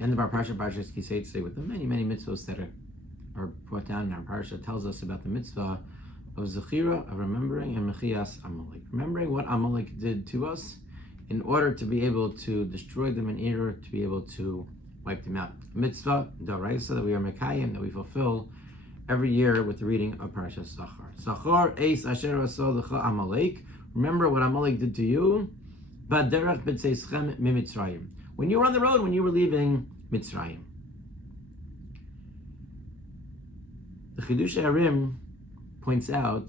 End of our Parshas Seitzei, with the many mitzvahs that are brought down in our parsha, tells us about the mitzvah of Zechira, of remembering, and Mechias Amalek. Remembering what Amalek did to us in order to be able to destroy them, in order to be able to wipe them out. Mitzvah, Daraisa, that we are Mekayim, that we fulfill every year with the reading of Parshas Zachar. Zachar, Eis Asher Asol Lecha Amalek. Remember what Amalek did to you. Baderach B'tzeischem Mimitzrayim. When you were on the road, when you were leaving Mitzrayim. The Chidush Harim points out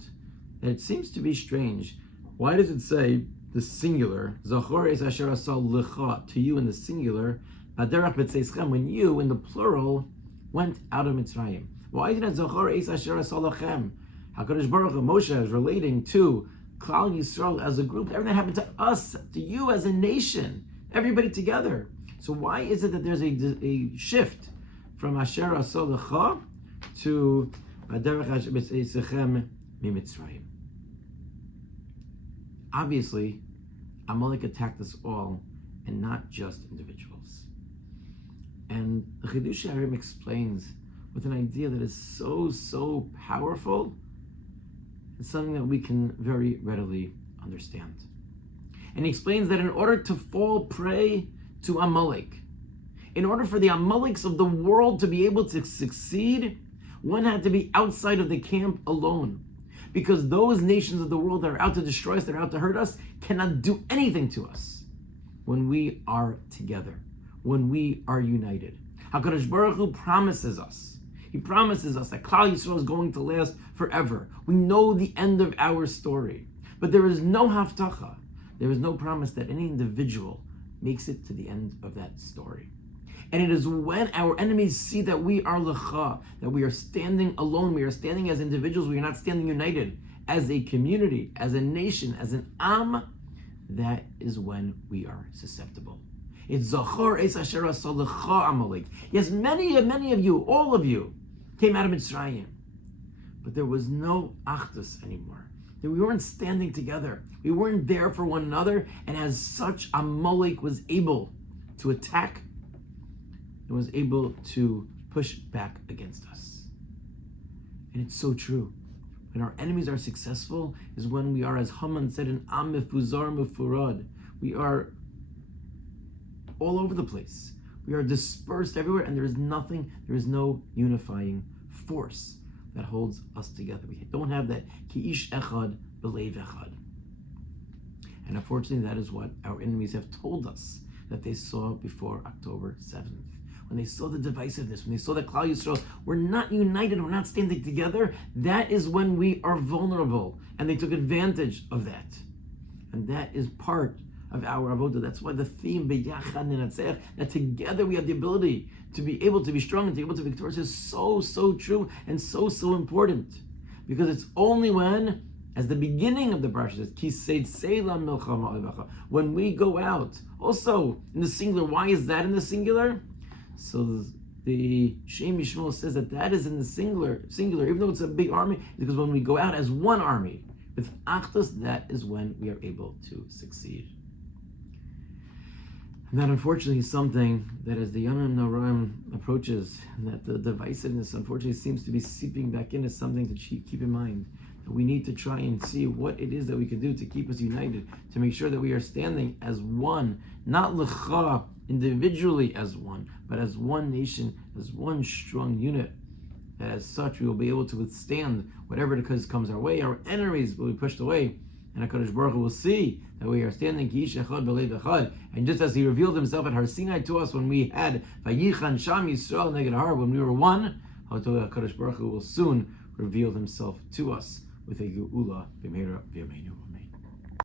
that it seems to be strange. Why does it say the singular, Zachor es asher asal lecha, to you in the singular, Baderach b'tzeischem, when you, in the plural, went out of Mitzrayim? Why isn't it Zachor es asher asal lechem? HaKadosh Baruch Hu, Moshe is relating to Klal Yisrael as a group, everything that happened to us, to you as a nation, everybody together. So why is it that there's a shift from Asher Asal Lecha to Baderach Asher B'tzeischem Mimitzrayim? Obviously, Amalek attacked us all, and not just individuals. And the Chidush Harim explains with an idea that is so powerful. It's something that we can very readily understand. And he explains that in order to fall prey to Amalek, in order for the Amaleks of the world to be able to succeed, one had to be outside of the camp alone. Because those nations of the world that are out to destroy us, that are out to hurt us, cannot do anything to us when we are together, when we are united. HaKadosh Baruch Hu promises us. He promises us that Klal Yisrael is going to last forever. We know the end of our story. But there is no haftacha. There is no promise that any individual makes it to the end of that story. And it is when our enemies see that we are lecha, that we are standing alone, we are standing as individuals, we are not standing united, as a community, as a nation, as an am, that is when we are susceptible. It's Zachor es asher asal lecha Amalek. Yes, many of you, all of you, came out of Mitzrayim. But there was no achdus anymore. We weren't standing together. We weren't there for one another. And as such, Amalek was able to attack and was able to push back against us. And it's so true. When our enemies are successful is when we are, as Haman said, in Am Mefuzar Mefurad. We are all over the place. We are dispersed everywhere, and there is no unifying force that holds us together. We don't have that ki ish echad b'leiv echad. And unfortunately, that is what our enemies have told us that they saw before October 7th. When they saw the divisiveness, when they saw that Klal Yisrael were not united, we're not standing together, that is when we are vulnerable. And they took advantage of that. And that is part of our avodah. That's why the theme, B'yachad Nenatzech, that together we have the ability to be able to be strong and to be able to be victorious, is so true and so important. Because it's only when, as the beginning of the Parshas, Ki Seitzei la milchama oivacha, when we go out, also in the singular. Why is that in the singular? So the Shem Yishmael says that is in the singular, even though it's a big army, because when we go out as one army, with achdus, that is when we are able to succeed. And that, unfortunately, is something that as the Yomim Noraim approaches, that the divisiveness, unfortunately, seems to be seeping back in, as something to keep in mind. That we need to try and see what it is that we can do to keep us united, to make sure that we are standing as one, not lecha, individually as one, but as one nation, as one strong unit. That as such, we will be able to withstand whatever comes our way. Our enemies will be pushed away. And HaKadosh Baruch Hu will see that we are standing ki ish echad b'leiv echad. And just as He revealed Himself at Har Sinai to us when we had Vayichan Sham Yisrael neged Har, when we were one, HaKadosh Baruch Hu will soon reveal Himself to us with a Geula b'meira b'yameinu.